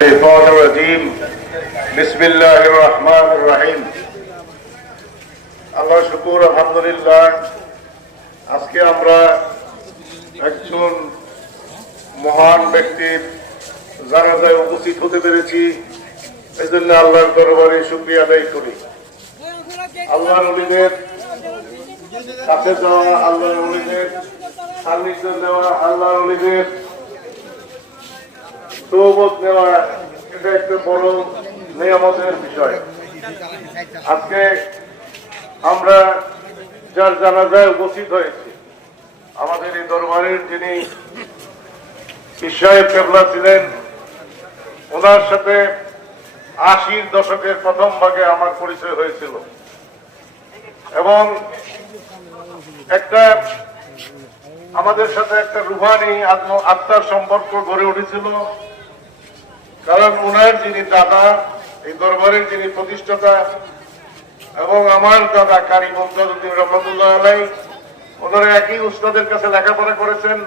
الشيطان الرجيم بسم الله الرحمن الرحيم আল্লাহ শুকুর আলহামদুলিল্লাহ আজকে আমরা একজন মহান ব্যক্তির জানাজায় উপস্থিত হতে পেরেছি এই জন্য আল্লাহর দরবারে শুক্রিয়া আদায় করি আল্লাহ নবীদের কাছে যাওয়া আল্লাহ নবীদের সান্নিধ্য দেওয়া আল্লাহ নবীদের তৌবত নেওয়া এটা একটা বড় নিয়ামতের বিষয়। আজকে আমরা যার জানাজায় উপস্থিত হয়েছি, আমাদের এই দরবারের যিনি ইসাহেব কেবলা ছিলেন, ওনার সাথে আশির দশকের প্রথম ভাগে আমার পরিচয় হয়েছিল। এবং একটা আমাদের সাথে একটা রুহানি আত্ম- আত্মার সম্পর্ক গড়ে উঠেছিল। কারণ উনার যিনি দাদা, এই দরবারের যিনি প্রতিষ্ঠাতা এবং আমার দাদা কারি মমতাজুদ্দিন রহমতুল্লাহ আলাই, ওনারা একই উস্তাদের কাছে লেখাপড়া করেছেন।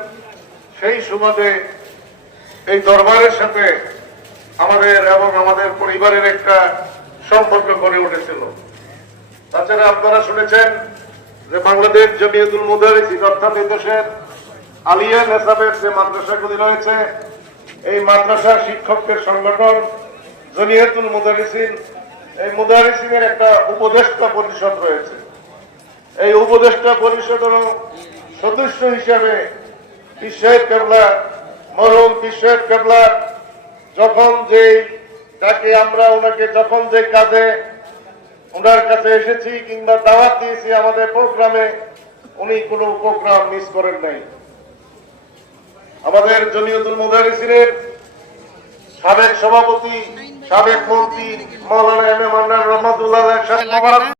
সেই সুবাদে এই দরবারের সাথে আমাদের এবং আমাদের পরিবারের একটা সম্পর্ক গড়ে উঠেছিল। তাছাড়া আপনারা শুনেছেন যে বাংলাদেশ জমিয়তুল মুদারিস অর্থাৎ এই দেশের আলিয়া নেসাবের যে মাদ্রাসাগুলি রয়েছে এই মাদ্রাসা শিক্ষকদের সংগঠন জমিয়তুল মুদারিসিন। এই মুদারিসিনের একটা উপদেষ্টা পরিষদ রয়েছে। এই উপদেষ্টা পরিষদেরও সদস্য হিসেবে বিশ্বের কেবলা, মরহুম বিশ্বের কেবলা, যখন যে তাকে আমরা ওনাকে যখন যে কাজে ওনার কাছে এসেছি কিংবা দাওয়াত দিয়েছি আমাদের প্রোগ্রামে, উনি কোনো প্রোগ্রাম মিস করেন নাই। আমাদের জমিয়তুল মুদারিসিনের সাবেক সভাপতি সাবেক মন্ত্রী মৌলানা এম এ মান্নান রহমতুল্লাহ